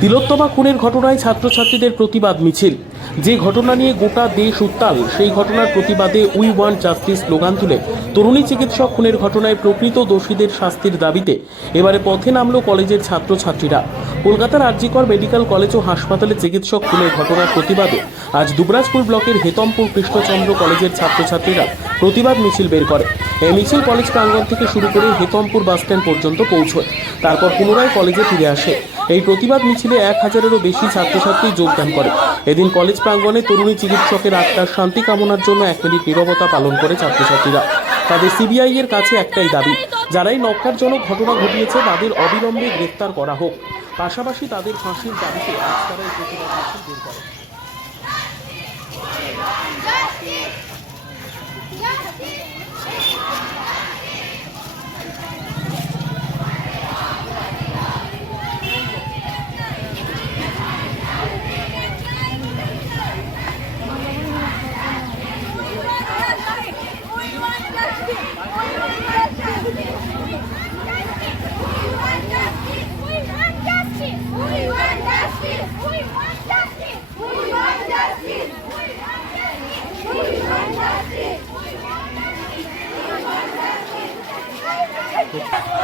তিলোত্তমা খুনের ঘটনায় ছাত্রছাত্রীদের প্রতিবাদ মিছিল। যে ঘটনা নিয়ে গোটা দেশ উত্তাল, সেই ঘটনার প্রতিবাদে উই ওয়ান জাস্টিস স্লোগান তুলে। তরুণী চিকিৎসক খুনের ঘটনায় প্রকৃত দোষীদের শাস্তির দাবিতে এবারে পথে নামল কলেজের ছাত্রছাত্রীরা। কলকাতার আরজিকর মেডিকেল কলেজ ও হাসপাতালে চিকিৎসক খুনের ঘটনার প্রতিবাদে আজ দুবরাজপুর ব্লকের হেতমপুর কৃষ্ণচন্দ্র কলেজের ছাত্রছাত্রীরা প্রতিবাদ মিছিল বের করে। এই মিছিল কলেজ প্রাঙ্গণ থেকে শুরু করে হেতমপুর বাসস্ট্যান্ড পর্যন্ত পৌঁছয়। তারপর পুনরায় কলেজে ফিরে আসে। এই প্রতিবাদ মিছিলে এক হাজারেরও বেশি ছাত্রছাত্রী যোগদান করে। এদিন কলেজ প্রাঙ্গণে তরুণী চিকিৎসকের আত্মার শান্তি কামনার জন্য এক মিনিট নীরবতা পালন করে ছাত্রছাত্রীরা। তাদের সিবিআই এর কাছে একটাই দাবি, যারাই নক্কারজনক ঘটনা ঘটিয়েছে তাদের অবিলম্বে গ্রেফতার করা হোক। পাশাপাশি তাদের ফাঁসির দাবিতে আজ তারা এই প্রতিবাদ মিছিল বের করে। খুব